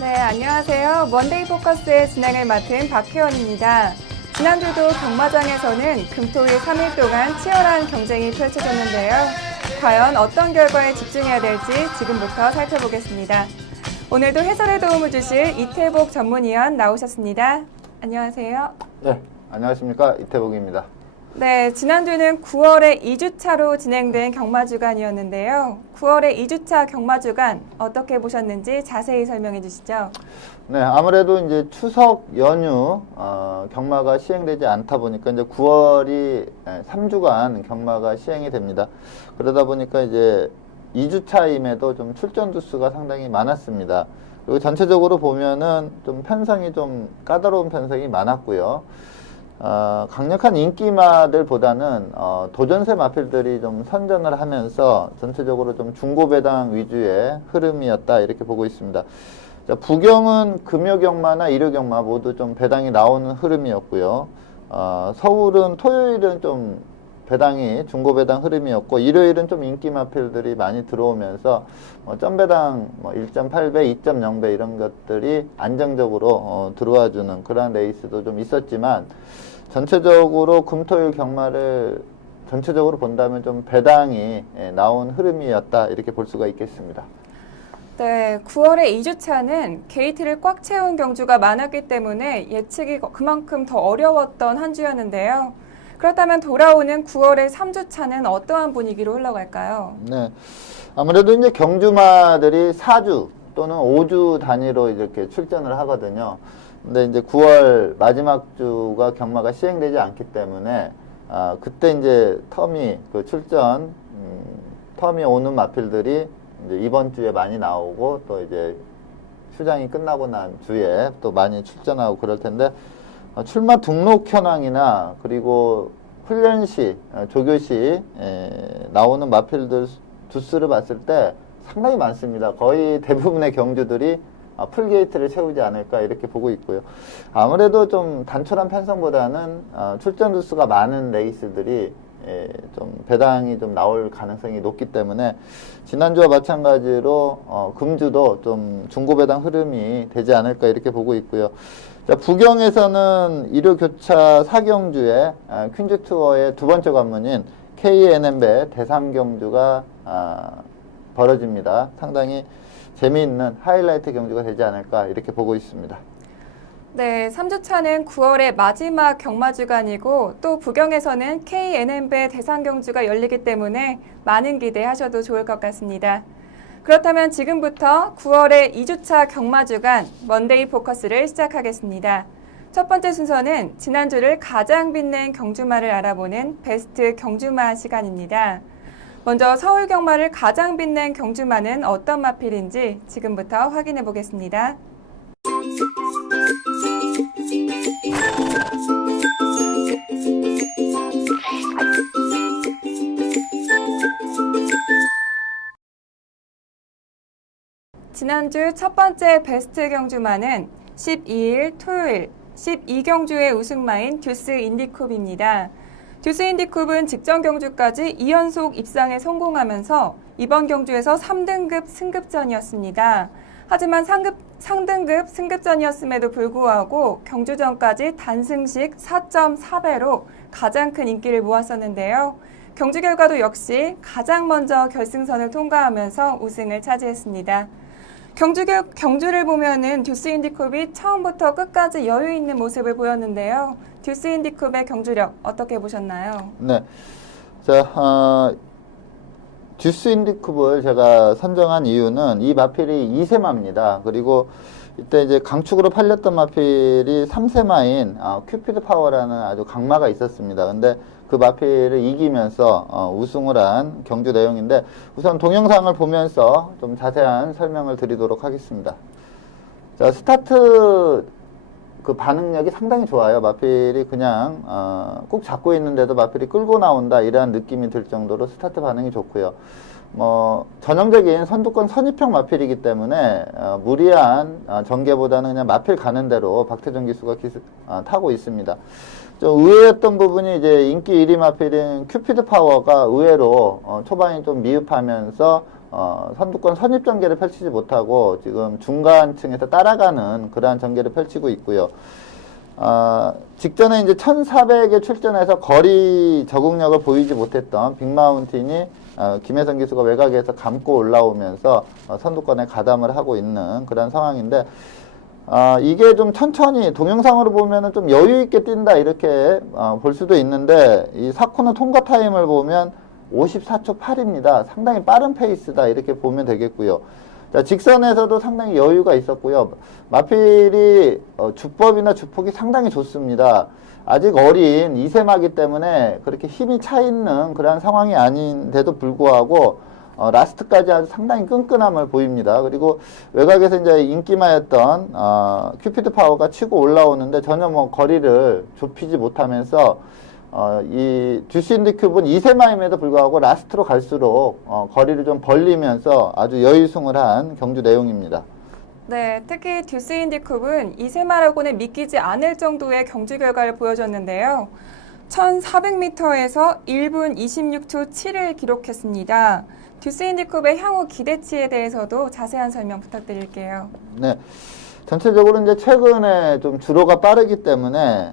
네, 안녕하세요. 먼데이 포커스의 진행을 맡은 박혜원입니다. 지난주도 경마장에서는 금토일 3일 동안 치열한 경쟁이 펼쳐졌는데요. 과연 어떤 결과에 집중해야 될지 지금부터 살펴보겠습니다. 오늘도 해설에 도움을 주실 이태복 전문위원 나오셨습니다. 안녕하세요. 네, 안녕하십니까. 이태복입니다. 네, 지난주는 9월의 2주차로 진행된 경마주간이었는데요. 9월의 2주차 경마주간 어떻게 보셨는지 자세히 설명해 주시죠. 네, 아무래도 이제 추석 연휴 경마가 시행되지 않다 보니까 이제 9월이 3주간 경마가 시행이 됩니다. 그러다 보니까 이제 2주차임에도 좀 출전 두수가 상당히 많았습니다. 그리고 전체적으로 보면은 좀 편성이 좀 까다로운 편성이 많았고요. 강력한 인기마들보다는 도전세 마필들이 좀 선전을 하면서 전체적으로 좀 중고배당 위주의 흐름이었다 이렇게 보고 있습니다. 자, 부경은 금요경마나 일요경마 모두 좀 배당이 나오는 흐름이었고요. 서울은 토요일은 좀 배당이 중고배당 흐름이었고 일요일은 좀 인기 마필들이 많이 들어오면서 점배당 1.8배, 2.0배 이런 것들이 안정적으로 들어와주는 그런 레이스도 좀 있었지만 전체적으로 금토일 경마를 전체적으로 본다면 좀 배당이 나온 흐름이었다 이렇게 볼 수가 있겠습니다. 네, 9월의 2주차는 게이트를 꽉 채운 경주가 많았기 때문에 예측이 그만큼 더 어려웠던 한 주였는데요. 그렇다면 돌아오는 9월의 3주차는 어떠한 분위기로 흘러갈까요? 네, 아무래도 이제 경주마들이 4주 또는 5주 단위로 이렇게 출전을 하거든요. 근데 이제 9월 마지막 주가 경마가 시행되지 않기 때문에 그때 이제 텀이 오는 마필들이 이제 이번 주에 많이 나오고 또 이제 휴장이 끝나고 난 주에 또 많이 출전하고 그럴 텐데 출마 등록 현황이나 그리고 훈련 시, 조교 시 나오는 마필들 두수를 봤을 때 상당히 많습니다. 거의 대부분의 경주들이 풀게이트를 채우지 않을까 이렇게 보고 있고요. 아무래도 좀 단촐한 편성보다는 출전 두수가 많은 레이스들이 좀 배당이 좀 나올 가능성이 높기 때문에 지난주와 마찬가지로 금주도 좀 중고배당 흐름이 되지 않을까 이렇게 보고 있고요. 자, 부경에서는 일요교차 4경주에 퀸즈 투어의 두 번째 관문인 KNM배 대상경주가 벌어집니다. 상당히 재미있는 하이라이트 경주가 되지 않을까 이렇게 보고 있습니다. 네, 3주차는 9월의 마지막 경마주간이고 또 부경에서는 KNM배 대상경주가 열리기 때문에 많은 기대하셔도 좋을 것 같습니다. 그렇다면 지금부터 9월의 2주차 경마주간 먼데이 포커스를 시작하겠습니다. 첫 번째 순서는 지난주를 가장 빛낸 경주마를 알아보는 베스트 경주마 시간입니다. 먼저 서울 경마를 가장 빛낸 경주마는 어떤 마필인지 지금부터 확인해 보겠습니다. 지난주 첫 번째 베스트 경주마는 12일 토요일 12경주의 우승마인 듀스 인디쿱입니다. 듀스 인디쿱은 직전 경주까지 2연속 입상에 성공하면서 이번 경주에서 3등급 승급전이었습니다. 하지만 상등급 승급전이었음에도 불구하고 경주 전까지 단승식 4.4배로 가장 큰 인기를 모았었는데요. 경주 결과도 역시 가장 먼저 결승선을 통과하면서 우승을 차지했습니다. 경주를 보면은 듀스 인디쿱이 처음부터 끝까지 여유 있는 모습을 보였는데요. 듀스 인디쿱의 경주력 어떻게 보셨나요? 네, 자, 듀스 인디쿱을 제가 선정한 이유는 이 마필이 2세마입니다. 그리고 이때 이제 강축으로 팔렸던 마필이 3세마인 큐피드 파워라는 아주 강마가 있었습니다. 근데 그 마필을 이기면서 우승을 한 경주 내용인데 우선 동영상을 보면서 좀 자세한 설명을 드리도록 하겠습니다. 자, 스타트 그 반응력이 상당히 좋아요. 마필이 그냥 꼭 잡고 있는데도 마필이 끌고 나온다 이러한 느낌이 들 정도로 스타트 반응이 좋고요. 전형적인 선두권 선입형 마필이기 때문에 무리한 전개보다는 그냥 마필 가는 대로 박태준 기수가 타고 있습니다. 좀 의외였던 부분이 이제 인기 1위 마필인 큐피드 파워가 의외로 초반이 좀 미흡하면서 선두권 선입 전개를 펼치지 못하고 지금 중간층에서 따라가는 그러한 전개를 펼치고 있고요. 직전에 이제 1400에 출전해서 거리 적응력을 보이지 못했던 빅마운틴이 김혜성 기수가 외곽에서 감고 올라오면서 선두권에 가담을 하고 있는 그런 상황인데, 이게 좀 천천히 동영상으로 보면은 좀 여유 있게 뛴다 이렇게 볼 수도 있는데, 이 4코너 통과 타임을 보면 54초 8입니다. 상당히 빠른 페이스다 이렇게 보면 되겠고요. 자, 직선에서도 상당히 여유가 있었고요. 마필이 주법이나 주폭이 상당히 좋습니다. 아직 어린 2세마기 때문에 그렇게 힘이 차 있는 그런 상황이 아닌데도 불구하고 라스트까지 아주 상당히 끈끈함을 보입니다. 그리고 외곽에서 이제 인기마였던 큐피드 파워가 치고 올라오는데 전혀 뭐 거리를 좁히지 못하면서 이 듀스인디 큐브는 2세마임에도 불구하고 라스트로 갈수록 거리를 좀 벌리면서 아주 여유승을 한 경주 내용입니다. 네, 특히 듀스 인디쿱은 2세마라고는 믿기지 않을 정도의 경주 결과를 보여줬는데요. 1400m에서 1분 26초 7을 기록했습니다. 듀스 인디쿱의 향후 기대치에 대해서도 자세한 설명 부탁드릴게요. 네. 전체적으로 이제 최근에 좀 주로가 빠르기 때문에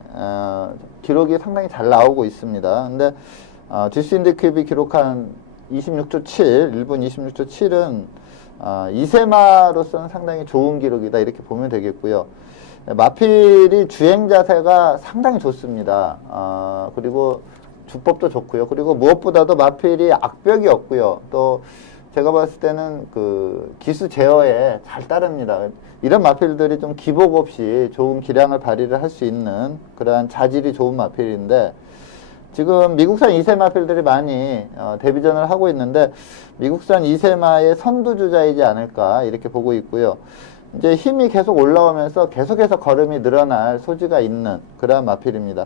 기록이 상당히 잘 나오고 있습니다. 근데 듀스 인디큐브이 기록한 26초 7, 1분 26초 7은 2세마로서는 상당히 좋은 기록이다 이렇게 보면 되겠고요. 마필이 주행 자세가 상당히 좋습니다. 그리고 주법도 좋고요. 그리고 무엇보다도 마필이 악벽이 없고요. 또 제가 봤을 때는 그 기수 제어에 잘 따릅니다. 이런 마필들이 좀 기복 없이 좋은 기량을 발휘를 할 수 있는 그러한 자질이 좋은 마필인데, 지금 미국산 2세 마필들이 많이 데뷔전을 하고 있는데 미국산 2세마의 선두주자이지 않을까 이렇게 보고 있고요. 이제 힘이 계속 올라오면서 계속해서 걸음이 늘어날 소지가 있는 그러한 마필입니다.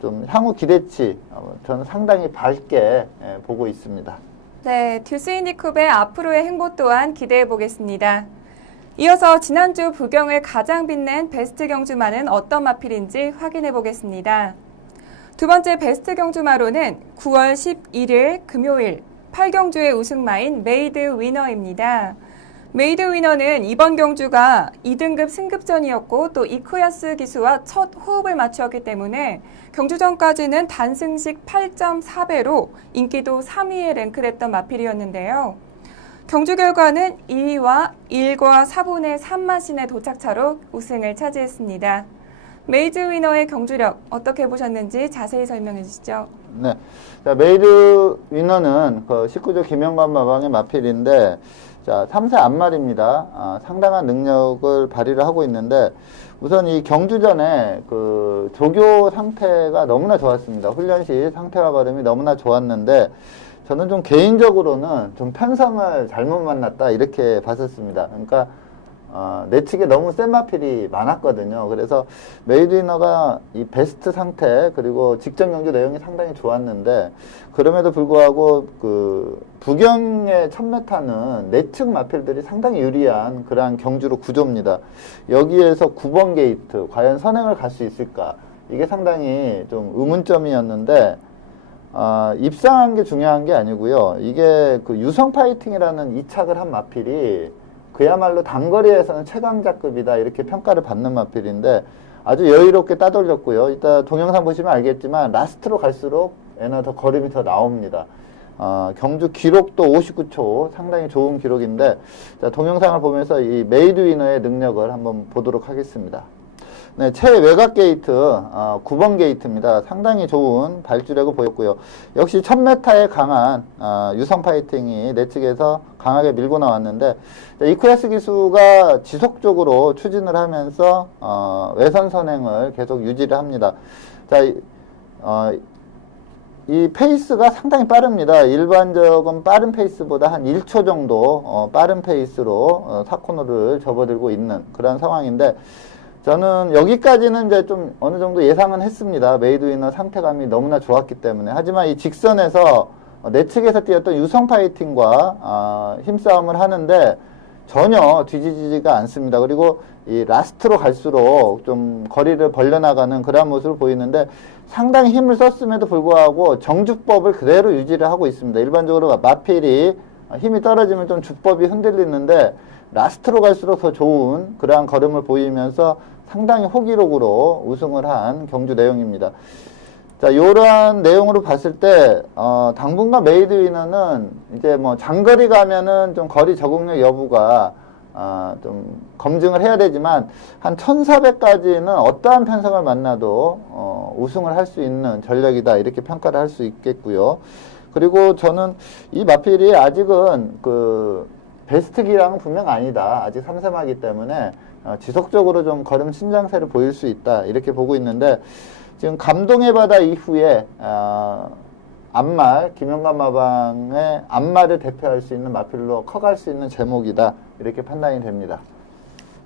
좀 향후 기대치 저는 상당히 밝게 보고 있습니다. 네, 듀스 인디쿱의 앞으로의 행보 또한 기대해 보겠습니다. 이어서 지난주 부경을 가장 빛낸 베스트 경주마는 어떤 마필인지 확인해 보겠습니다. 두 번째 베스트 경주마로는 9월 11일 금요일 8경주의 우승마인 메이드 위너입니다. 메이드 위너는 이번 경주가 2등급 승급전이었고 또 이쿠야스 기수와 첫 호흡을 맞추었기 때문에 경주 전까지는 단승식 8.4배로 인기도 3위에 랭크됐던 마필이었는데요. 경주 결과는 2위와 1과 4분의 3마신의 도착차로 우승을 차지했습니다. 메이드 위너의 경주력 어떻게 보셨는지 자세히 설명해 주시죠. 네, 자, 메이드 위너는 그 19조 김영관 마방의 마필인데, 자, 3세 앞말입니다. 상당한 능력을 발휘를 하고 있는데, 우선 이 경주 전에 그 조교 상태가 너무나 좋았습니다. 훈련 시 상태와 걸음이 너무나 좋았는데, 저는 좀 개인적으로는 좀 편성을 잘못 만났다 이렇게 봤었습니다. 그러니까 내측에 너무 센 마필이 많았거든요. 그래서 메이드 위너가 이 베스트 상태 그리고 직전 경주 내용이 상당히 좋았는데, 그럼에도 불구하고 그 부경의 1000m는 내측 마필들이 상당히 유리한 그러한 경주로 구조입니다. 여기에서 9번 게이트 과연 선행을 갈 수 있을까, 이게 상당히 좀 의문점이었는데, 입상한 게 중요한 게 아니고요. 이게 그 유성 파이팅이라는 이착을 한 마필이 그야말로 단거리에서는 최강자급이다 이렇게 평가를 받는 마필인데 아주 여유롭게 따돌렸고요. 이따 동영상 보시면 알겠지만 라스트로 갈수록 얘는 더 걸음이 더 나옵니다. 경주 기록도 59초 상당히 좋은 기록인데, 자, 동영상을 보면서 이 메이드 위너의 능력을 한번 보도록 하겠습니다. 네, 최외곽 게이트 9번 게이트입니다. 상당히 좋은 발주력을 보였고요. 역시 1000m에 강한 유성 파이팅이 내측에서 강하게 밀고 나왔는데, 이쿠야스 기수가 지속적으로 추진을 하면서 외선 선행을 계속 유지를 합니다. 자, 이 페이스가 상당히 빠릅니다. 일반적인 빠른 페이스보다 한 1초 정도 빠른 페이스로 4코너를 접어들고 있는 그런 상황인데, 저는 여기까지는 이제 좀 어느 정도 예상은 했습니다. 메이드 위너 상태감이 너무나 좋았기 때문에. 하지만 이 직선에서 내측에서 뛰었던 유성 파이팅과 힘싸움을 하는데 전혀 뒤지지가 않습니다. 그리고 이 라스트로 갈수록 좀 거리를 벌려나가는 그런 모습을 보이는데, 상당히 힘을 썼음에도 불구하고 정주법을 그대로 유지를 하고 있습니다. 일반적으로 마필이 힘이 떨어지면 좀 주법이 흔들리는데 라스트로 갈수록 더 좋은 그러한 걸음을 보이면서 상당히 호기록으로 우승을 한 경주 내용입니다. 자, 이러한 내용으로 봤을 때, 당분간 메이드 위너는 이제 뭐 장거리 가면은 좀 거리 적응력 여부가, 좀 검증을 해야 되지만, 한 1400까지는 어떠한 편성을 만나도, 우승을 할 수 있는 전력이다. 이렇게 평가를 할 수 있겠고요. 그리고 저는 이 마필이 아직은 베스트 기량은 분명 아니다. 아직 3세마기 때문에, 지속적으로 좀 걸음 신장세를 보일 수 있다. 이렇게 보고 있는데, 지금 감동의 바다 이후에 앞말 김영관 마방의 앞말을 대표할 수 있는 마필로 커갈 수 있는 제목이다 이렇게 판단이 됩니다.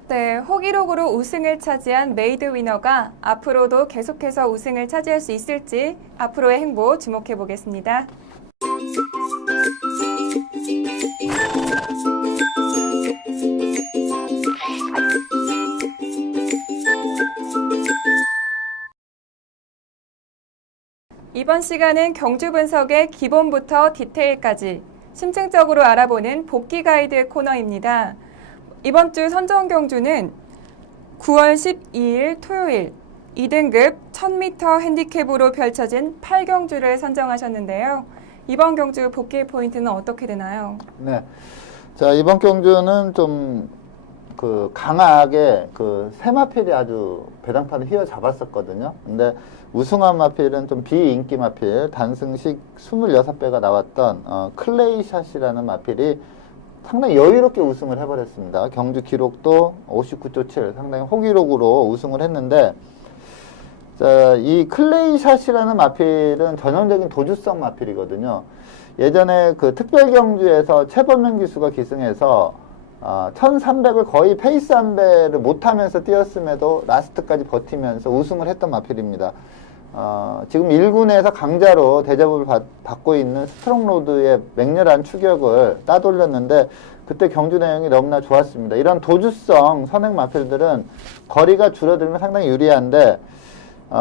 네, 호기록으로 우승을 차지한 메이드 위너가 앞으로도 계속해서 우승을 차지할 수 있을지 앞으로의 행보 주목해 보겠습니다. 이번 시간은 경주 분석의 기본부터 디테일까지 심층적으로 알아보는 복귀 가이드 코너입니다. 이번 주 선정 경주는 9월 12일 토요일 2등급 1000m 핸디캡으로 펼쳐진 8경주를 선정하셨는데요. 이번 경주 복귀 포인트는 어떻게 되나요? 네. 자, 이번 경주는 좀 강하게 새 마필이 아주 배당판을 휘어잡았었거든요. 근데 우승한 마필은 좀 비인기 마필, 단승식 26배가 나왔던 클레이샷이라는 마필이 상당히 여유롭게 우승을 해버렸습니다. 경주 기록도 59초 7, 상당히 호기록으로 우승을 했는데, 자, 이 클레이샷이라는 마필은 전형적인 도주성 마필이거든요. 예전에 특별 경주에서 최범명 기수가 기승해서 1300을 거의 페이스 한 배를 못하면서 뛰었음에도 라스트까지 버티면서 우승을 했던 마필입니다. 지금 1군에서 강자로 대접을 받고 있는 스트롱로드의 맹렬한 추격을 따돌렸는데 그때 경주 내용이 너무나 좋았습니다. 이런 도주성 선행 마필들은 거리가 줄어들면 상당히 유리한데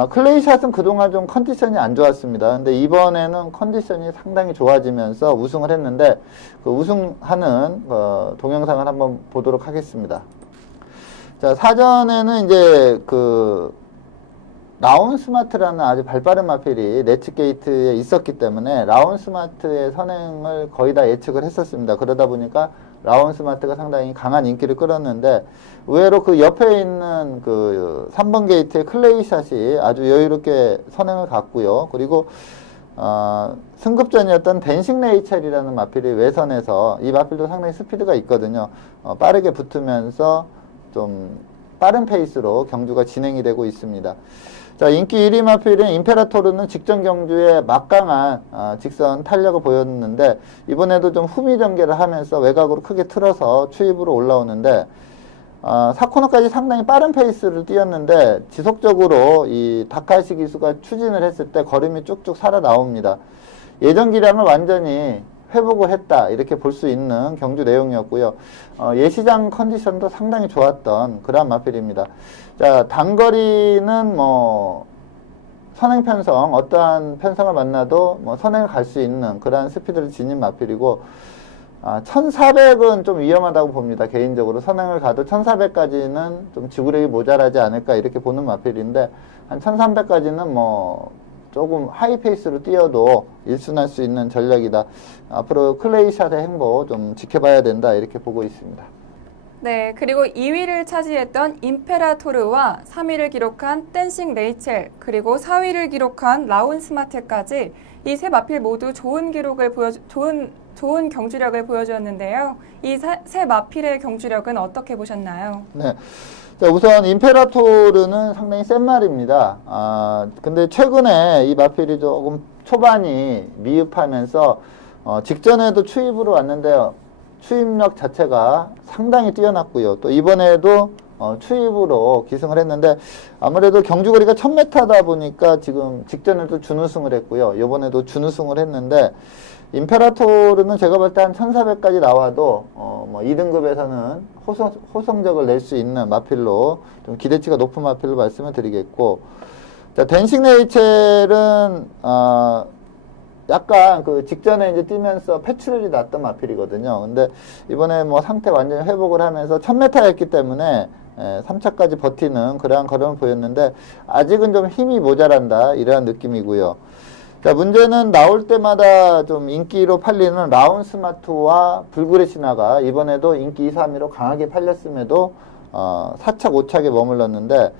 클레이샷은 그동안 좀 컨디션이 안 좋았습니다. 근데 이번에는 컨디션이 상당히 좋아지면서 우승을 했는데 그 우승하는 동영상을 한번 보도록 하겠습니다. 자, 사전에는 이제 라운 스마트라는 아주 발빠른 마필이 네츠 게이트에 있었기 때문에 라운 스마트의 선행을 거의 다 예측을 했었습니다. 그러다 보니까 라운 스마트가 상당히 강한 인기를 끌었는데 의외로 그 옆에 있는 3번 게이트의 클레이샷이 아주 여유롭게 선행을 갔고요. 그리고 승급전이었던 댄싱 레이첼이라는 마필이 외선에서 이 마필도 상당히 스피드가 있거든요. 빠르게 붙으면서 좀 빠른 페이스로 경주가 진행이 되고 있습니다. 자, 인기 1위 마필인 임페라토르는 직전 경주에 막강한 직선 탄력을 보였는데 이번에도 좀 후미 전개를 하면서 외곽으로 크게 틀어서 추입으로 올라오는데 4코너까지 상당히 빠른 페이스를 뛰었는데 지속적으로 이 다카시 기수가 추진을 했을 때 걸음이 쭉쭉 살아나옵니다. 예전 기량을 완전히 회복을 했다 이렇게 볼 수 있는 경주 내용이었고요. 예시장 컨디션도 상당히 좋았던 그런 마필입니다. 자, 단거리는 선행 편성, 어떠한 편성을 만나도 선행을 갈 수 있는 그러한 스피드를 지닌 마필이고 1400은 좀 위험하다고 봅니다. 개인적으로 선행을 가도 1400까지는 좀 지구력이 모자라지 않을까 이렇게 보는 마필인데 한 1300까지는 조금 하이 페이스로 뛰어도 일순할 수 있는 전력이다. 앞으로 클레이샷의 행보 좀 지켜봐야 된다 이렇게 보고 있습니다. 네, 그리고 2위를 차지했던 임페라토르와 3위를 기록한 댄싱 레이첼, 그리고 4위를 기록한 라운 스마트까지 이 세 마필 모두 좋은 경주력을 보여주었는데요. 이 세 마필의 경주력은 어떻게 보셨나요? 네. 자, 우선 임페라토르는 상당히 센 말입니다. 근데 최근에 이 마필이 조금 초반이 미흡하면서 직전에도 추입으로 왔는데요. 추입력 자체가 상당히 뛰어났고요. 또 이번에도 추입으로 기승을 했는데 아무래도 경주거리가 1000m다 보니까 지금 직전에도 준우승을 했고요. 이번에도 준우승을 했는데 임페라토르는 제가 볼 때 한 1400까지 나와도 2등급에서는 호성적을 낼 수 있는 마필로 좀 기대치가 높은 마필로 말씀을 드리겠고, 자, 댄싱 레이첼은 약간 그 직전에 이제 뛰면서 패출혈이 났던 마필이거든요. 근데 이번에 뭐 상태 완전히 회복을 하면서 1000m였기 때문에 3차까지 버티는 그러한 걸음을 보였는데 아직은 좀 힘이 모자란다 이러한 느낌이고요. 자, 문제는 나올 때마다 좀 인기로 팔리는 라운 스마트와 불굴의 신화가 이번에도 인기 2, 3위로 강하게 팔렸음에도 4착, 5착에 머물렀는데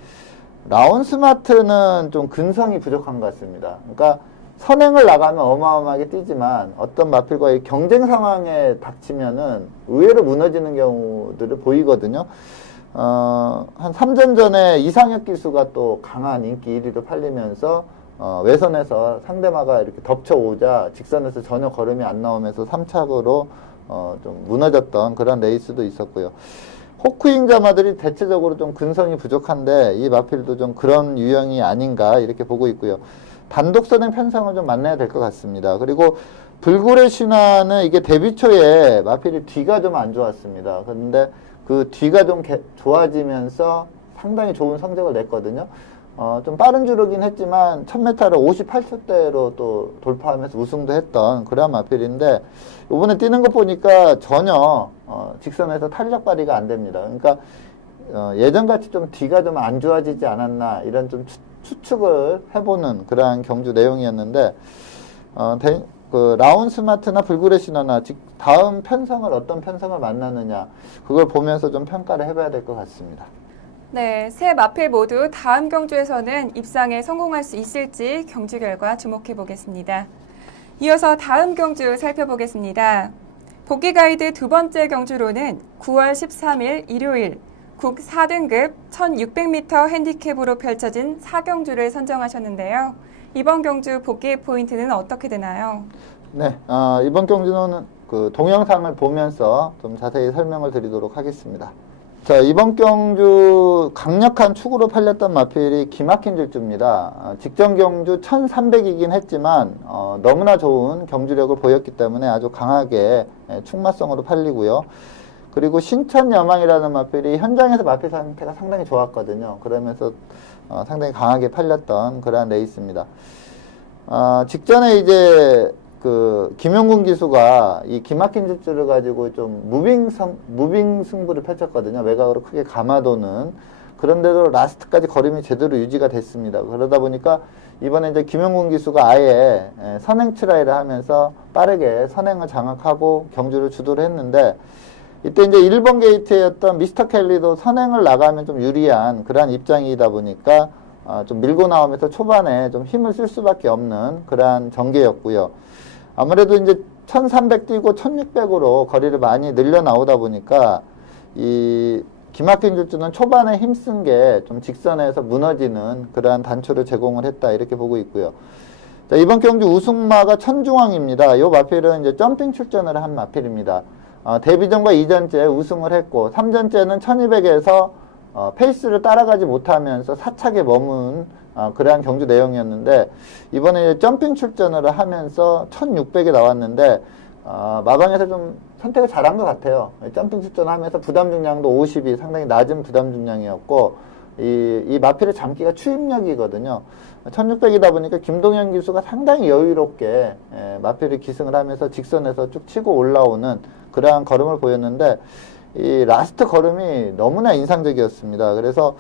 라운 스마트는 좀 근성이 부족한 것 같습니다. 그러니까 선행을 나가면 어마어마하게 뛰지만 어떤 마필과의 경쟁 상황에 닥치면은 의외로 무너지는 경우들을 보이거든요. 한 3전 전에 이상혁 기수가 또 강한 인기 1위로 팔리면서 외선에서 상대마가 이렇게 덮쳐오자 직선에서 전혀 걸음이 안 나오면서 3착으로 좀 무너졌던 그런 레이스도 있었고요. 호크잉 자마들이 대체적으로 좀 근성이 부족한데 이 마필도 좀 그런 유형이 아닌가 이렇게 보고 있고요. 단독 선행 편성을 좀 만나야 될 것 같습니다. 그리고 불굴의 신화는 이게 데뷔 초에 마필이 뒤가 좀 안 좋았습니다. 그런데 그 뒤가 좀 좋아지면서 상당히 좋은 성적을 냈거든요. 좀 빠른 주르긴 했지만 1000m를 58초대로 또 돌파하면서 우승도 했던 그런 마필인데 이번에 뛰는 거 보니까 전혀 직선에서 탄력 발휘가 안 됩니다. 그러니까 예전같이 좀 뒤가 좀 안 좋아지지 않았나 이런 좀 추측을 해보는 그러한 경주 내용이었는데 그 라운 스마트나 불굴의 신화나 다음 편성을 어떤 편성을 만나느냐 그걸 보면서 좀 평가를 해봐야 될 것 같습니다. 네, 세 마필 모두 다음 경주에서는 입상에 성공할 수 있을지 경주 결과 주목해 보겠습니다. 이어서 다음 경주 살펴보겠습니다. 복귀 가이드 두 번째 경주로는 9월 13일 일요일 국 4등급 1600m 핸디캡으로 펼쳐진 4경주를 선정하셨는데요. 이번 경주 복귀 포인트는 어떻게 되나요? 네, 이번 경주는 그 동영상을 보면서 좀 자세히 설명을 드리도록 하겠습니다. 자, 이번 경주 강력한 축으로 팔렸던 마필이 기막힌 질주입니다. 직전 경주 1300이긴 했지만 너무나 좋은 경주력을 보였기 때문에 아주 강하게 축마성으로 팔리고요. 그리고 신천여망이라는 마필이 현장에서 마필 상태가 상당히 좋았거든요. 그러면서 상당히 강하게 팔렸던 그러한 레이스입니다. 직전에 이제 그 김용군 기수가 이 기막힌 질주를 가지고 좀 무빙 승부를 펼쳤거든요. 외곽으로 크게 감아도는. 그런데도 라스트까지 걸음이 제대로 유지가 됐습니다. 그러다 보니까 이번에 이제 김용군 기수가 아예 선행 트라이를 하면서 빠르게 선행을 장악하고 경주를 주도를 했는데 이때 이제 1번 게이트였던 미스터 켈리도 선행을 나가면 좀 유리한 그러한 입장이다 보니까 좀 밀고 나오면서 초반에 좀 힘을 쓸 수밖에 없는 그러한 전개였고요. 아무래도 이제 1300 뛰고 1600으로 거리를 많이 늘려 나오다 보니까 이 기막힌 질주는 초반에 힘쓴 게 좀 직선에서 무너지는 그러한 단초를 제공을 했다 이렇게 보고 있고요. 자, 이번 경주 우승마가 천중왕입니다. 이 마필은 이제 점핑 출전을 한 마필입니다. 데뷔전과 2전째 우승을 했고 3전째는 1200에서 페이스를 따라가지 못하면서 사착에 머문 그러한 경주 내용이었는데 이번에 이제 점핑 출전을 하면서 1600에 나왔는데 마방에서 좀 선택을 잘한 것 같아요. 점핑 출전하면서 부담 중량도 50이 상당히 낮은 부담 중량이었고 이 마필의 잠기가 추임력이거든요. 1600이다 보니까 김동현 기수가 상당히 여유롭게 마필이 기승을 하면서 직선에서 쭉 치고 올라오는 그러한 걸음을 보였는데 이 라스트 걸음이 너무나 인상적이었습니다. 그래서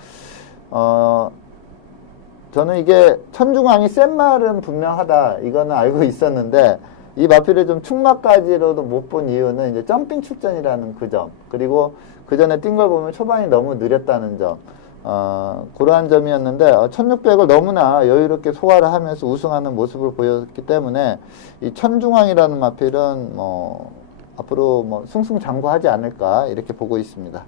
저는 이게 천중왕이 센 말은 분명하다 이거는 알고 있었는데 이 마필을 좀 축마까지로도 못 본 이유는 이제 점핑 출전이라는 그 점, 그리고 그 전에 뛴 걸 보면 초반이 너무 느렸다는 점, 그러한 점이었는데 1600을 너무나 여유롭게 소화를 하면서 우승하는 모습을 보였기 때문에 이 천중왕이라는 마필은 앞으로 승승장구하지 않을까 이렇게 보고 있습니다.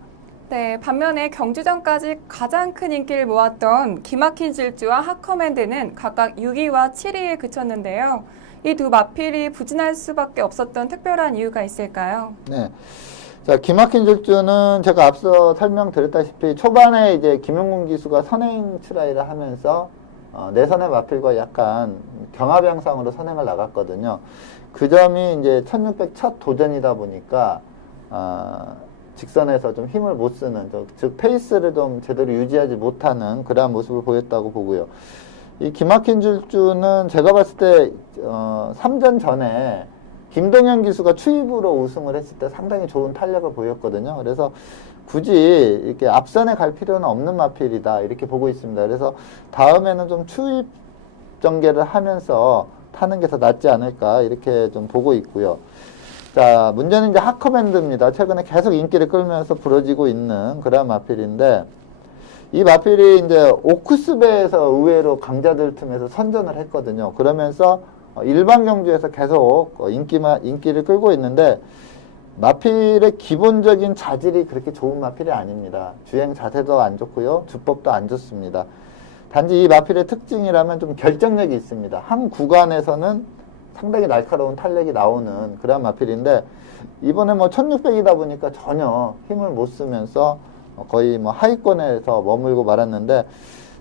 네, 반면에 경주 전까지 가장 큰 인기를 모았던 기막힌 질주와 하커맨드는 각각 6위와 7위에 그쳤는데요. 이 두 마필이 부진할 수밖에 없었던 특별한 이유가 있을까요? 네. 자, 기막힌 질주는 제가 앞서 설명드렸다시피 초반에 이제 김용군 기수가 선행 트라이를 하면서 내선의 마필과 약간 경합 양상으로 선행을 나갔거든요. 그 점이 이제 1600 첫 도전이다 보니까 직선에서 좀 힘을 못 쓰는, 즉 페이스를 좀 제대로 유지하지 못하는 그러한 모습을 보였다고 보고요. 이 기막힌 질주는 제가 봤을 때 3전 전에 김동현 기수가 추입으로 우승을 했을 때 상당히 좋은 탄력을 보였거든요. 그래서 굳이 이렇게 앞선에 갈 필요는 없는 마필이다 이렇게 보고 있습니다. 그래서 다음에는 좀 추입 전개를 하면서 타는 게 더 낫지 않을까 이렇게 좀 보고 있고요. 자, 문제는 이제 하커밴드입니다. 최근에 계속 인기를 끌면서 부러지고 있는 그런 마필인데, 이 마필이 이제 오크스배에서 의외로 강자들 틈에서 선전을 했거든요. 그러면서 일반 경주에서 계속 인기를 끌고 있는데, 마필의 기본적인 자질이 그렇게 좋은 마필이 아닙니다. 주행 자세도 안 좋고요. 주법도 안 좋습니다. 단지 이 마필의 특징이라면 좀 결정력이 있습니다. 한 구간에서는 상당히 날카로운 탄력이 나오는 그런 마필인데, 이번에 뭐 1600이다 보니까 전혀 힘을 못 쓰면서 거의 뭐 하위권에서 머물고 말았는데,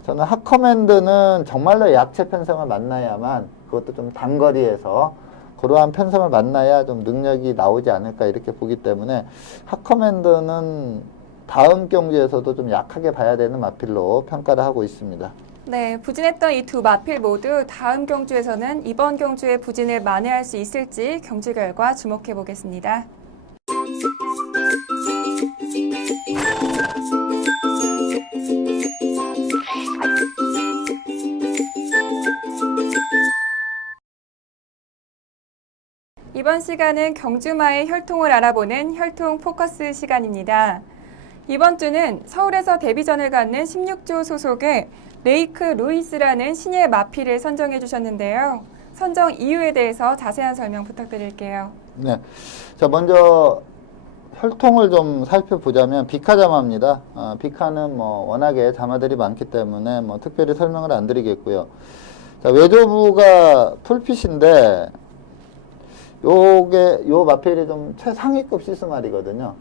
저는 하커맨드는 정말로 약체 편성을 만나야만, 그것도 좀 단거리에서 그러한 편성을 만나야 좀 능력이 나오지 않을까 이렇게 보기 때문에, 하커맨드는 다음 경주에서도 좀 약하게 봐야 되는 마필로 평가를 하고 있습니다. 네, 부진했던 이 두 마필 모두 다음 경주에서는 이번 경주의 부진을 만회할 수 있을지 경주 결과 주목해 보겠습니다. 이번 시간은 경주마의 혈통을 알아보는 혈통 포커스 시간입니다. 이번 주는 서울에서 데뷔전을 갖는 16조 소속의 레이크 루이스라는 신예 마필을 선정해 주셨는데요. 선정 이유에 대해서 자세한 설명 부탁드릴게요. 네. 자, 먼저 혈통을 좀 살펴보자면 비카자마입니다. 비카는 뭐 워낙에 자마들이 많기 때문에 뭐 특별히 설명을 안 드리겠고요. 자, 외조부가 풀핏인데, 요 마필이 좀 최상위급 시스말이거든요.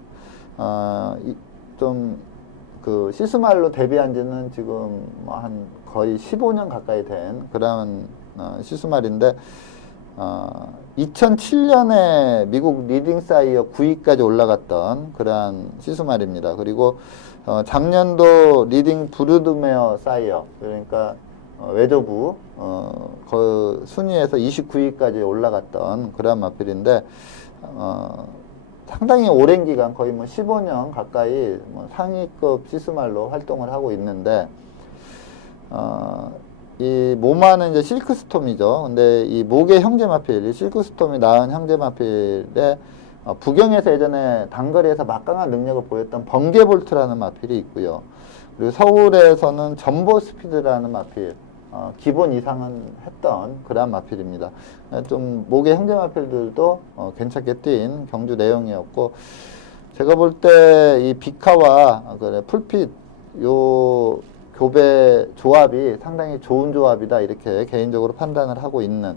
그 시스말로 데뷔한 지는 지금 뭐 한 거의 15년 가까이 된 그런 시스말인데, 2007년에 미국 리딩 사이어 9위까지 올라갔던 그러한 시스말입니다. 그리고 작년도 리딩 브루드메어 사이어, 그러니까 외조부 그 순위에서 29위까지 올라갔던 그러한 마필인데, 상당히 오랜 기간 거의 뭐 15년 가까이 뭐 상위급 시스말로 활동을 하고 있는데, 이 모마는 이제 실크스톰이죠. 근데 이 목의 형제 마필, 이 실크스톰이 낳은 형제 마필에 부경에서 예전에 단거리에서 막강한 능력을 보였던 번개볼트라는 마필이 있고요. 그리고 서울에서는 점보 스피드라는 마필, 기본 이상은 했던 그러한 마필입니다. 좀 목의 형제 마필들도 괜찮게 뛴 경주 내용이었고, 제가 볼 때 이 비카와 풀핏 요 교배 조합이 상당히 좋은 조합이다 이렇게 개인적으로 판단을 하고 있는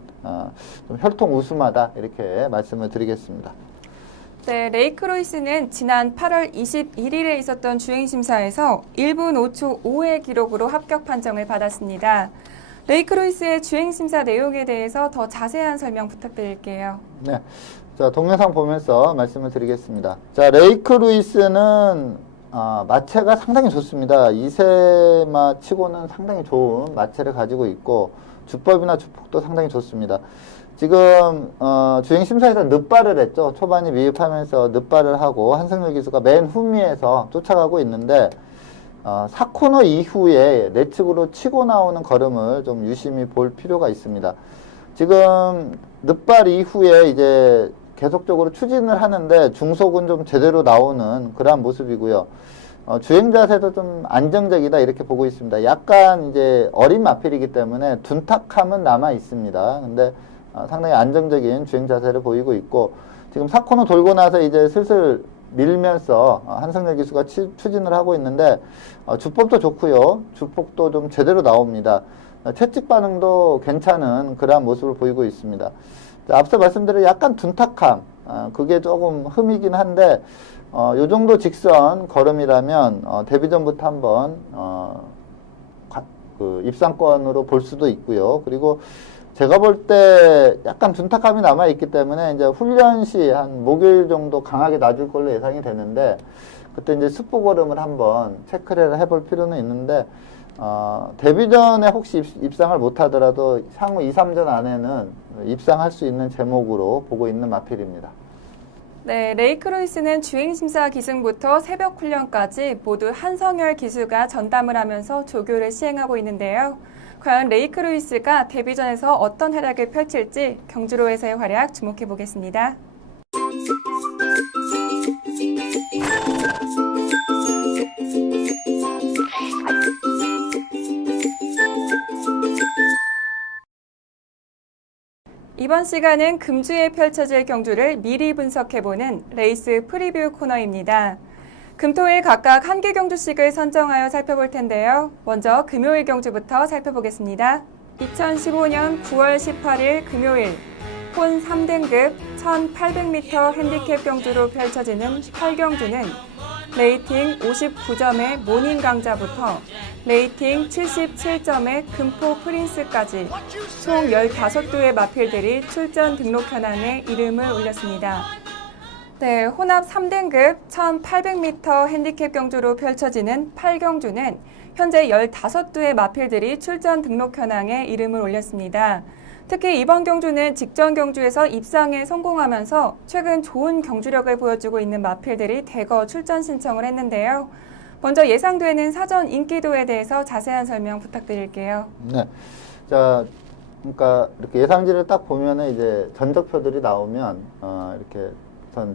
좀 혈통 우수마다 이렇게 말씀을 드리겠습니다. 네, 레이크 루이스는 지난 8월 21일에 있었던 주행심사에서 1분 5초 5의 기록으로 합격 판정을 받았습니다. 레이크 루이스의 주행심사 내용에 대해서 더 자세한 설명 부탁드릴게요. 네, 자, 동영상 보면서 말씀을 드리겠습니다. 자, 레이크 루이스는 마체가 상당히 좋습니다. 2세마 치고는 상당히 좋은 마체를 가지고 있고, 주법이나 주폭도 상당히 좋습니다. 지금 주행심사에서 늑발을 했죠. 초반이 미흡하면서 늑발을 하고 한승열 기수가 맨 후미에서 쫓아가고 있는데, 4코너 이후에 내측으로 치고 나오는 걸음을 좀 유심히 볼 필요가 있습니다. 지금 늑발 이후에 이제 계속적으로 추진을 하는데 중속은 좀 제대로 나오는 그러한 모습이고요. 주행 자세도 좀 안정적이다 이렇게 보고 있습니다. 약간 이제 어린 마필이기 때문에 둔탁함은 남아 있습니다. 근데 상당히 안정적인 주행 자세를 보이고 있고, 지금 4코너 돌고 나서 이제 슬슬 밀면서 한승열 기수가 추진을 하고 있는데, 주법도 좋고요. 주폭도 좀 제대로 나옵니다. 채찍 반응도 괜찮은 그러한 모습을 보이고 있습니다. 자, 앞서 말씀드린 약간 둔탁함, 그게 조금 흠이긴 한데, 요 정도 직선 걸음이라면 데뷔전부터 한번 그 입상권으로 볼 수도 있고요. 그리고 제가 볼 때 약간 둔탁함이 남아 있기 때문에 이제 훈련 시 한 목요일 정도 강하게 놔줄 걸로 예상이 되는데, 그때 이제 습보 걸음을 한번 체크를 해볼 필요는 있는데, 데뷔전에 혹시 입상을 못하더라도 향후 2, 3전 안에는 입상할 수 있는 제목으로 보고 있는 마필입니다. 네, 레이크로이스는 주행심사 기승부터 새벽 훈련까지 모두 한성열 기수가 전담을 하면서 조교를 시행하고 있는데요. 과연 레이크로이스가 데뷔전에서 어떤 활약을 펼칠지 경주로에서의 활약 주목해 보겠습니다. 이번 시간은 금주에 펼쳐질 경주를 미리 분석해보는 레이스 프리뷰 코너입니다. 금토일 각각 한 개 경주씩을 선정하여 살펴볼 텐데요. 먼저 금요일 경주부터 살펴보겠습니다. 2015년 9월 18일 금요일 혼 3등급 1800m 핸디캡 경주로 펼쳐지는 8경주는 레이팅 59점의 모닝 강자부터 레이팅 77점의 금포 프린스까지 총 15두의 마필들이 출전 등록 현황에 이름을 올렸습니다. 네, 혼합 3등급 1800m 핸디캡 경주로 펼쳐지는 8경주는 현재 15두의 마필들이 출전 등록 현황에 이름을 올렸습니다. 특히 이번 경주는 직전 경주에서 입상에 성공하면서 최근 좋은 경주력을 보여주고 있는 마필들이 대거 출전 신청을 했는데요. 먼저 예상되는 사전 인기도에 대해서 자세한 설명 부탁드릴게요. 네. 자, 그러니까 이렇게 예상지를 딱 보면은 이제 전적표들이 나오면 이렇게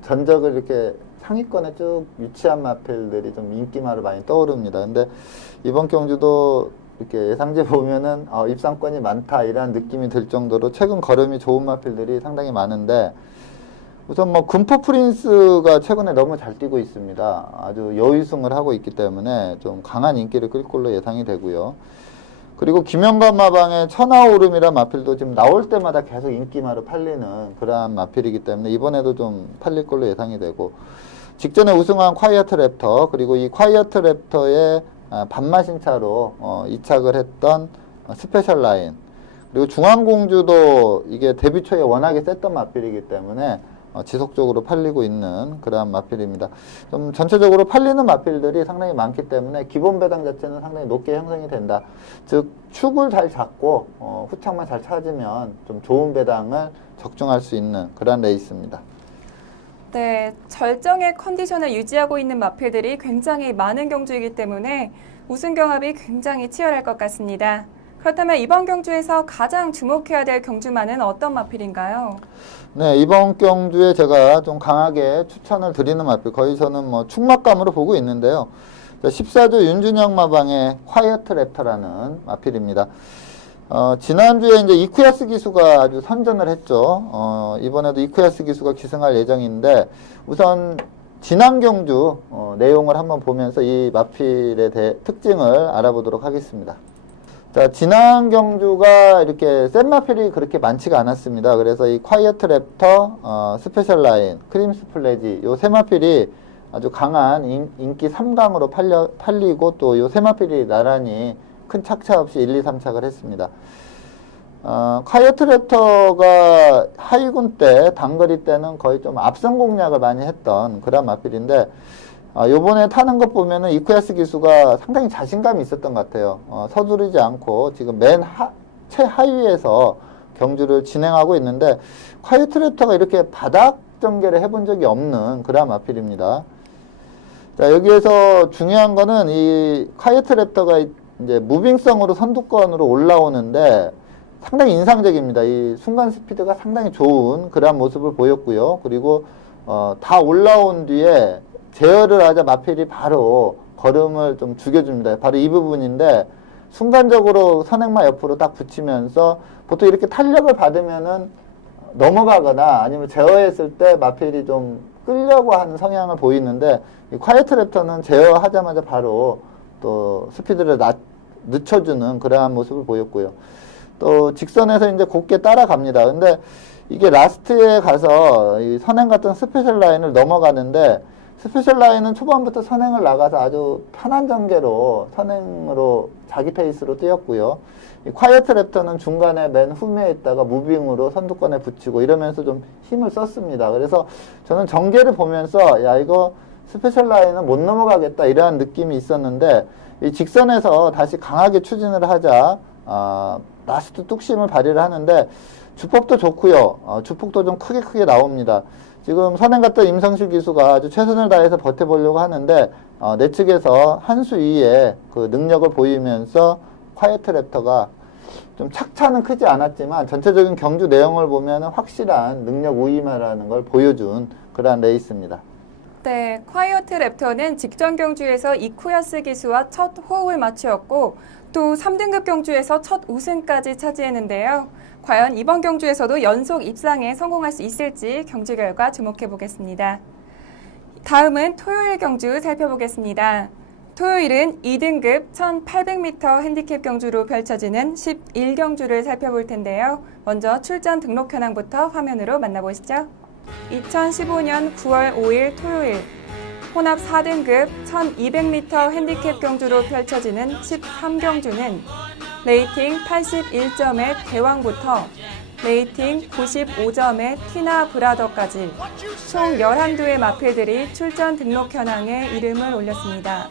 전적을 이렇게 상위권에 쭉 위치한 마필들이 좀 인기마로 많이 떠오릅니다. 근데 이번 경주도 이렇게 예상지 보면은 입상권이 많다 이런 느낌이 들 정도로 최근 걸음이 좋은 마필들이 상당히 많은데, 우선 뭐 금포 프린스가 최근에 너무 잘 뛰고 있습니다. 아주 여유승을 하고 있기 때문에 좀 강한 인기를 끌 걸로 예상이 되고요. 그리고 김영관 마방의 천하오름이란 마필도 지금 나올 때마다 계속 인기마로 팔리는 그러한 마필이기 때문에 이번에도 좀 팔릴 걸로 예상이 되고, 직전에 우승한 콰이어트 랩터, 그리고 이 콰이어트 랩터의 반마신차로 이착을 했던 스페셜 라인, 그리고 중앙공주도 이게 데뷔 초에 워낙에 셌던 마필이기 때문에 지속적으로 팔리고 있는 그러한 마필입니다. 좀 전체적으로 팔리는 마필들이 상당히 많기 때문에 기본 배당 자체는 상당히 높게 형성이 된다. 즉 축을 잘 잡고 후착만 잘 찾으면 좀 좋은 배당을 적중할 수 있는 그런 레이스입니다. 네, 절정의 컨디션을 유지하고 있는 마필들이 굉장히 많은 경주이기 때문에 우승 경합이 굉장히 치열할 것 같습니다. 그렇다면 이번 경주에서 가장 주목해야 될 경주마는 어떤 마필인가요? 네, 이번 경주에 제가 좀 강하게 추천을 드리는 마필, 거의 저는 뭐 축막감으로 보고 있는데요. 14조 윤준영 마방의 콰이어트 랩터라는 마필입니다. 지난주에 이제 이쿠야스 기수가 아주 선전을 했죠. 이번에도 이쿠야스 기수가 기승할 예정인데, 우선 지난 경주 내용을 한번 보면서 이 마필의 특징을 알아보도록 하겠습니다. 자, 지난 경주가 이렇게 센 마필이 그렇게 많지가 않았습니다. 그래서 이 콰이어트 랩터, 스페셜 라인, 크림스 플래지 요 세 마필이 아주 강한 인기 3강으로 팔리고 또 요 세 마필이 나란히 큰 착차 없이 1, 2, 3착을 했습니다. 콰이어트 랩터가 하이군 때, 단거리 때는 거의 좀 앞선 공략을 많이 했던 그런 마필인데, 요번에 타는 것 보면은 이쿠야스 기수가 상당히 자신감이 있었던 것 같아요. 서두르지 않고 지금 최하위에서 경주를 진행하고 있는데, 콰이어트 랩터가 이렇게 바닥 전개를 해본 적이 없는 그런 마필입니다. 자, 여기에서 중요한 거는 이 콰이어트 랩터가 이제 무빙성으로 선두권으로 올라오는데 상당히 인상적입니다. 이 순간 스피드가 상당히 좋은 그런 모습을 보였고요. 그리고 다 올라온 뒤에 제어를 하자 마필이 바로 걸음을 좀 죽여줍니다. 바로 이 부분인데, 순간적으로 선행마 옆으로 딱 붙이면서 보통 이렇게 탄력을 받으면은 넘어가거나 아니면 제어했을 때 마필이 좀 끌려고 하는 성향을 보이는데, 이 콰이어트 랩터는 제어하자마자 바로 또 스피드를 늦춰주는 그러한 모습을 보였고요. 또 직선에서 이제 곱게 따라갑니다. 근데 이게 라스트에 가서 이 선행 같은 스페셜 라인을 넘어가는데, 스페셜 라인은 초반부터 선행을 나가서 아주 편한 전개로 선행으로 자기 페이스로 뛰었고요. 이 콰이어트 랩터는 중간에 맨 후면에 있다가 무빙으로 선두권에 붙이고 이러면서 좀 힘을 썼습니다. 그래서 저는 전개를 보면서 야, 이거 스페셜 라인은 못 넘어가겠다 이러한 느낌이 있었는데, 이 직선에서 다시 강하게 추진을 하자 라스트 뚝심을 발휘를 하는데 주법도 좋고요. 주폭도 좀 크게 나옵니다. 지금 선행 갔던 임성실 기수가 아주 최선을 다해서 버텨보려고 하는데 내 측에서 한 수 위에 그 능력을 보이면서 콰이어트 랩터가 좀 착차는 크지 않았지만 전체적인 경주 내용을 보면 확실한 능력 우위마라는 걸 보여준 그러한 레이스입니다. 네, 콰이어트 랩터는 직전 경주에서 이쿠야스 기수와 첫 호흡을 맞추었고 또 3등급 경주에서 첫 우승까지 차지했는데요. 과연 이번 경주에서도 연속 입상에 성공할 수 있을지 경주 결과 주목해 보겠습니다. 다음은 토요일 경주 살펴보겠습니다. 토요일은 2등급 1800m 핸디캡 경주로 펼쳐지는 11경주를 살펴볼 텐데요. 먼저 출전 등록 현황부터 화면으로 만나보시죠. 2015년 9월 5일 토요일 혼합 4등급 1200m 핸디캡 경주로 펼쳐지는 13경주는 레이팅 81점의 대왕부터 레이팅 95점의 티나 브라더까지 총 11두의 마필들이 출전 등록 현황에 이름을 올렸습니다.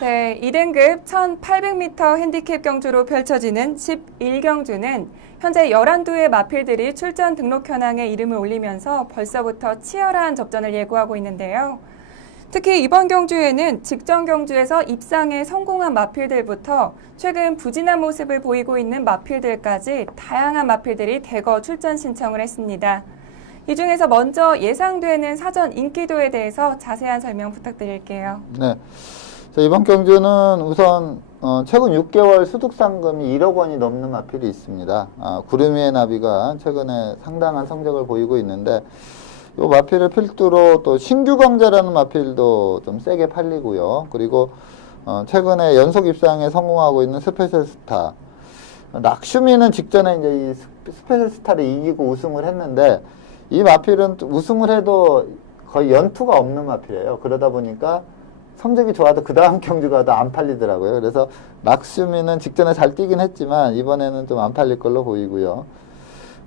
네, 2등급 1800m 핸디캡 경주로 펼쳐지는 11경주는 현재 11두의 마필들이 출전 등록 현황에 이름을 올리면서 벌써부터 치열한 접전을 예고하고 있는데요. 특히 이번 경주에는 직전 경주에서 입상에 성공한 마필들부터 최근 부진한 모습을 보이고 있는 마필들까지 다양한 마필들이 대거 출전 신청을 했습니다. 이 중에서 먼저 예상되는 사전 인기도에 대해서 자세한 설명 부탁드릴게요. 네. 자, 이번 경주는 우선 최근 6개월 수득 상금이 1억 원이 넘는 마필이 있습니다. 구름이의 나비가 최근에 상당한 성적을 보이고 있는데 이 마필을 필두로 또 신규 강자라는 마필도 좀 세게 팔리고요. 그리고 최근에 연속 입상에 성공하고 있는 스페셜 스타 락슈미는 직전에 이제 이 스페셜 스타를 이기고 우승을 했는데 이 마필은 우승을 해도 거의 연투가 없는 마필이에요. 그러다 보니까 성적이 좋아도 그 다음 경주가 더 안 팔리더라고요. 그래서 락슈미는 직전에 잘 뛰긴 했지만 이번에는 좀 안 팔릴 걸로 보이고요.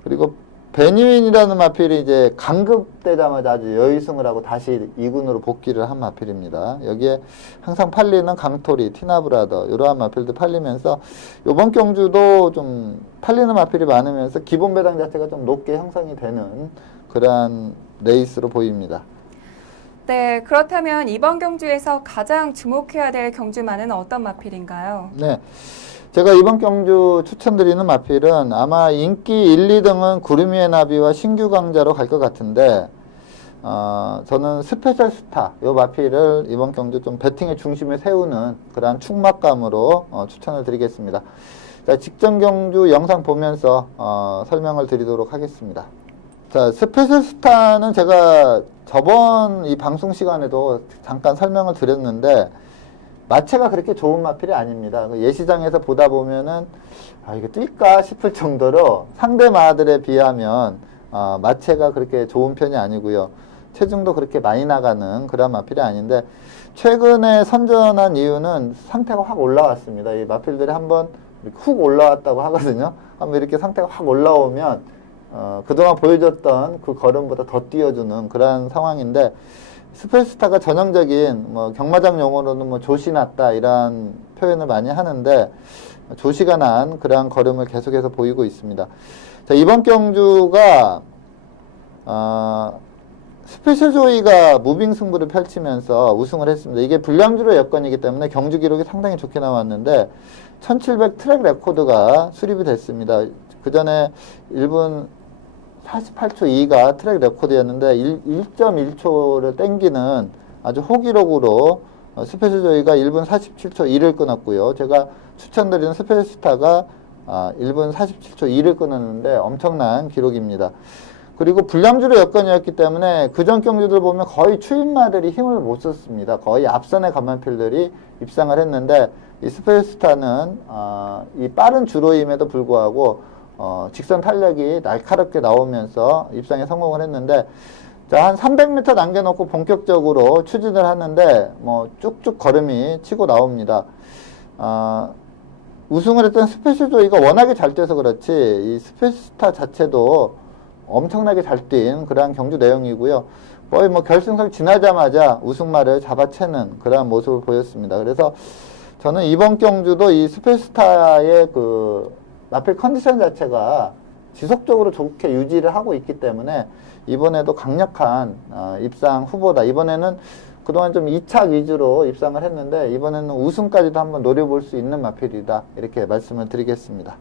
그리고 베니윈이라는 마필이 이제 강급되자마자 아주 여의승을 하고 다시 2군으로 복귀를 한 마필입니다. 여기에 항상 팔리는 강토리, 티나브라더 이러한 마필도 팔리면서 이번 경주도 좀 팔리는 마필이 많으면서 기본 배당 자체가 좀 높게 형성이 되는 그러한 레이스로 보입니다. 네, 그렇다면 이번 경주에서 가장 주목해야 될 경주마는 어떤 마필인가요? 네. 제가 이번 경주 추천드리는 마필은 아마 인기 1, 2등은 구름이의 나비와 신규 강자로 갈 것 같은데 저는 스페셜 스타 이 마필을 이번 경주 좀 배팅의 중심에 세우는 그러한 축막감으로 추천을 드리겠습니다. 자, 직전 경주 영상 보면서 설명을 드리도록 하겠습니다. 자, 스페셜 스타는 제가 저번 이 방송 시간에도 잠깐 설명을 드렸는데 마체가 그렇게 좋은 마필이 아닙니다. 예시장에서 보다 보면은 이게 뛸까 싶을 정도로 상대 마들에 비하면 마체가 그렇게 좋은 편이 아니고요. 체중도 그렇게 많이 나가는 그런 마필이 아닌데 최근에 선전한 이유는 상태가 확 올라왔습니다. 이 마필들이 한번 이렇게 훅 올라왔다고 하거든요. 한번 이렇게 상태가 확 올라오면 그동안 보여줬던 그 걸음보다 더 뛰어주는 그런 상황인데 스페셜스타가 전형적인 경마장 용어로는 조시 났다 이런 표현을 많이 하는데 조시가 난 그러한 걸음을 계속해서 보이고 있습니다. 자, 이번 경주가 스페셜 조이가 무빙 승부를 펼치면서 우승을 했습니다. 이게 불량주로 여건이기 때문에 경주 기록이 상당히 좋게 나왔는데 1700 트랙 레코드가 수립이 됐습니다. 그 전에 1분 48초 2가 트랙 레코드였는데 1.1초를 땡기는 아주 호기록으로 스페셜 조이가 1분 47초 2를 끊었고요. 제가 추천드리는 스페셜 스타가 1분 47초 2를 끊었는데 엄청난 기록입니다. 그리고 불량주로 여건이었기 때문에 그전 경주들 보면 거의 추임마들이 힘을 못 썼습니다. 거의 앞선의 간만필들이 입상을 했는데 이 스페셜 스타는 이 빠른 주로임에도 불구하고 직선 탄력이 날카롭게 나오면서 입상에 성공을 했는데 자, 한 300m 남겨놓고 본격적으로 추진을 하는데 쭉쭉 걸음이 치고 나옵니다. 우승을 했던 스페셜 조이가 워낙에 잘 뛰어서 그렇지 이 스페셜 스타 자체도 엄청나게 잘 뛴 그러한 경주 내용이고요. 거의 결승선 지나자마자 우승마를 잡아채는 그러한 모습을 보였습니다. 그래서 저는 이번 경주도 이 스페셜스타의 그 마필 컨디션 자체가 지속적으로 좋게 유지를 하고 있기 때문에 이번에도 강력한 입상 후보다. 이번에는 그동안 좀 2착 위주로 입상을 했는데 이번에는 우승까지도 한번 노려볼 수 있는 마필이다. 이렇게 말씀을 드리겠습니다.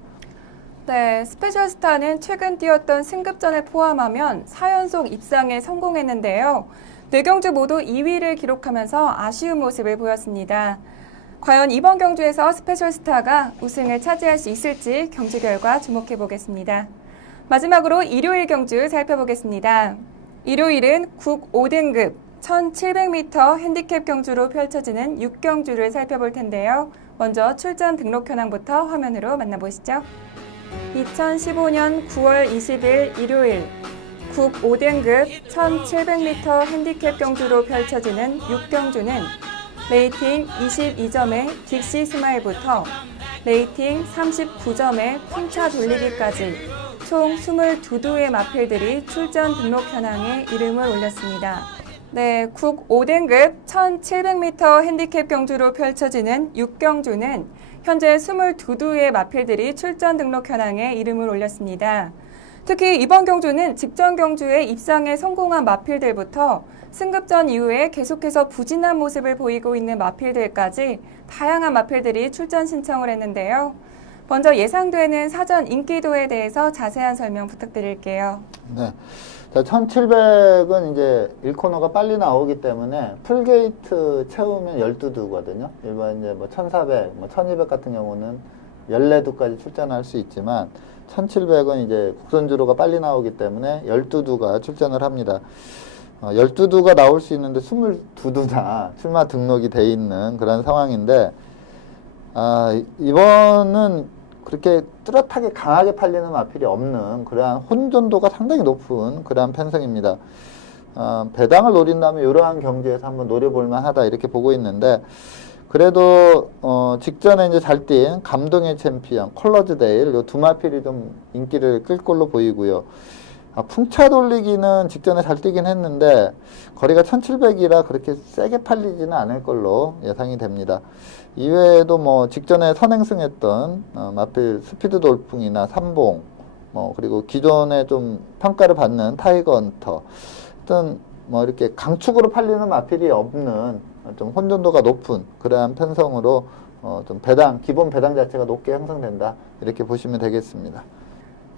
네, 스페셜스타는 최근 뛰었던 승급전을 포함하면 4연속 입상에 성공했는데요. 4경주 모두 2위를 기록하면서 아쉬운 모습을 보였습니다. 과연 이번 경주에서 스페셜스타가 우승을 차지할 수 있을지 경주 결과 주목해 보겠습니다. 마지막으로 일요일 경주 살펴보겠습니다. 일요일은 국 5등급 1700m 핸디캡 경주로 펼쳐지는 6경주를 살펴볼 텐데요. 먼저 출전 등록 현황부터 화면으로 만나보시죠. 2015년 9월 20일 일요일 국 5등급 1700m 핸디캡 경주로 펼쳐지는 6경주는 레이팅 22점의 딕시 스마일부터 레이팅 39점의 풍차 돌리기까지 총 22두의 마필들이 출전 등록 현황에 이름을 올렸습니다. 네, 국 5등급 1700m 핸디캡 경주로 펼쳐지는 6경주는 현재 22두의 마필들이 출전 등록 현황에 이름을 올렸습니다. 특히 이번 경주는 직전 경주에 입상에 성공한 마필들부터 승급전 이후에 계속해서 부진한 모습을 보이고 있는 마필들까지 다양한 마필들이 출전 신청을 했는데요. 먼저 예상되는 사전 인기도에 대해서 자세한 설명 부탁드릴게요. 네. 자, 1700은 이제 1코너가 빨리 나오기 때문에 풀게이트 채우면 12두거든요. 일반 이제 뭐 1400, 뭐 1200 같은 경우는 14두까지 출전할 수 있지만 1700은 이제 국선주로가 빨리 나오기 때문에 12두가 출전을 합니다. 12두가 나올 수 있는데 22두나 출마 등록이 돼 있는 그런 상황인데, 이번은 그렇게 뚜렷하게 강하게 팔리는 마필이 없는 그러한 혼돈도가 상당히 높은 그러한 편성입니다. 배당을 노린다면 이러한 경주에서 한번 노려볼만 하다 이렇게 보고 있는데, 그래도 직전에 이제 잘 뛴 감동의 챔피언 컬러즈데일 요 두 마필이 좀 인기를 끌 걸로 보이고요. 풍차 돌리기는 직전에 잘 뛰긴 했는데 거리가 1700이라 그렇게 세게 팔리지는 않을 걸로 예상이 됩니다. 이외에도 뭐 직전에 선행승했던 마필 스피드 돌풍이나 삼봉, 그리고 기존에 좀 평가를 받는 타이거 헌터, 어떤 뭐 이렇게 강축으로 팔리는 마필이 없는 좀 혼돈도가 높은 그러한 편성으로 좀 기본 배당 자체가 높게 형성된다 이렇게 보시면 되겠습니다.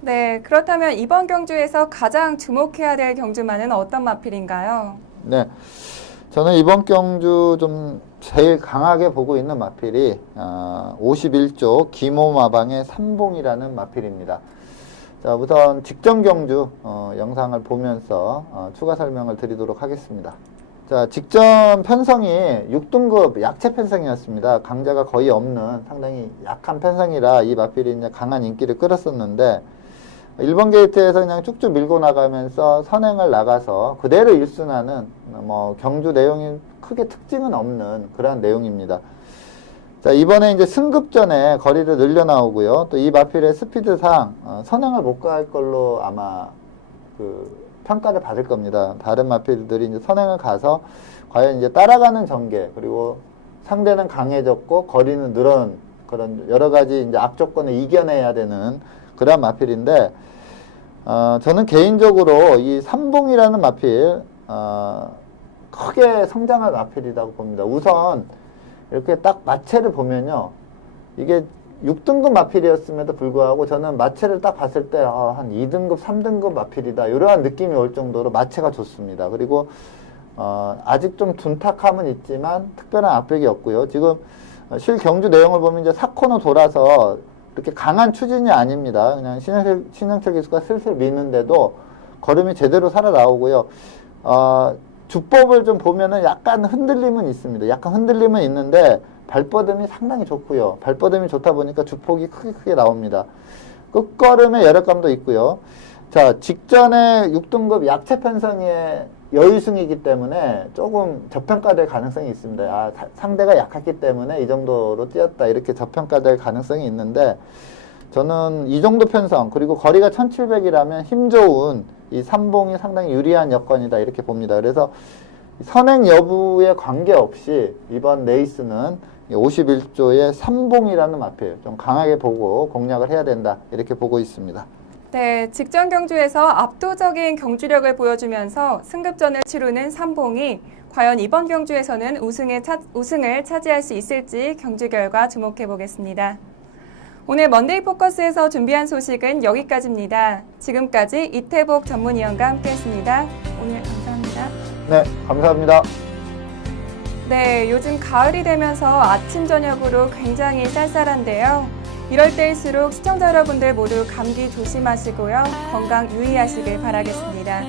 네, 그렇다면 이번 경주에서 가장 주목해야 될 경주만은 어떤 마필인가요? 네, 저는 이번 경주 좀 제일 강하게 보고 있는 마필이 51조 기모마방의 삼봉이라는 마필입니다. 자, 우선 직전 경주 영상을 보면서 추가 설명을 드리도록 하겠습니다. 자, 직전 편성이 6등급 약체 편성이었습니다. 강자가 거의 없는 상당히 약한 편성이라 이 마필이 이제 강한 인기를 끌었었는데 1번 게이트에서 그냥 쭉쭉 밀고 나가면서 선행을 나가서 그대로 일순하는 뭐 경주 내용이 크게 특징은 없는 그런 내용입니다. 자, 이번에 이제 승급전에 거리를 늘려 나오고요. 또 이 마필의 스피드상 선행을 못 갈 걸로 아마 그 평가를 받을 겁니다. 다른 마필들이 이제 선행을 가서 과연 이제 따라가는 전개, 그리고 상대는 강해졌고 거리는 늘은 그런 여러 가지 이제 악조건을 이겨내야 되는 그런 마필인데, 저는 개인적으로 이 삼봉이라는 마필, 크게 성장할 마필이라고 봅니다. 우선, 이렇게 딱 마체를 보면요. 이게 6등급 마필이었음에도 불구하고 저는 마체를 딱 봤을 때, 한 2등급, 3등급 마필이다. 이러한 느낌이 올 정도로 마체가 좋습니다. 그리고, 아직 좀 둔탁함은 있지만 특별한 압박이 없고요. 지금 실 경주 내용을 보면 이제 4코너 돌아서 이렇게 강한 추진이 아닙니다. 그냥 신영철 기수가 슬슬 미는데도 걸음이 제대로 살아 나오고요. 주법을 좀 보면은 약간 흔들림은 있습니다. 약간 흔들림은 있는데 발뻗음이 상당히 좋고요. 발뻗음이 좋다 보니까 주폭이 크게 나옵니다. 끝걸음의 여력감도 있고요. 자, 직전에 6등급 약체 편성의 여유승이기 때문에 조금 저평가될 가능성이 있습니다. 상대가 약했기 때문에 이 정도로 뛰었다 이렇게 저평가될 가능성이 있는데, 저는 이 정도 편성 그리고 거리가 1700이라면 힘 좋은 이 삼봉이 상당히 유리한 여건이다 이렇게 봅니다. 그래서 선행 여부에 관계없이 이번 레이스는 51조의 삼봉이라는 마표예요. 좀 강하게 보고 공략을 해야 된다. 이렇게 보고 있습니다. 네, 직전 경주에서 압도적인 경주력을 보여주면서 승급전을 치르는 삼봉이 과연 이번 경주에서는 우승을 차지할 수 있을지 경주 결과 주목해 보겠습니다. 오늘 먼데이 포커스에서 준비한 소식은 여기까지입니다. 지금까지 이태복 전문위원과 함께했습니다. 오늘 감사합니다. 네, 감사합니다. 네, 요즘 가을이 되면서 아침 저녁으로 굉장히 쌀쌀한데요. 이럴 때일수록 시청자 여러분들 모두 감기 조심하시고요. 건강 유의하시길 바라겠습니다.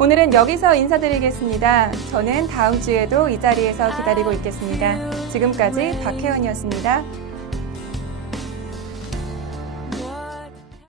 오늘은 여기서 인사드리겠습니다. 저는 다음 주에도 이 자리에서 기다리고 있겠습니다. 지금까지 박혜원이었습니다.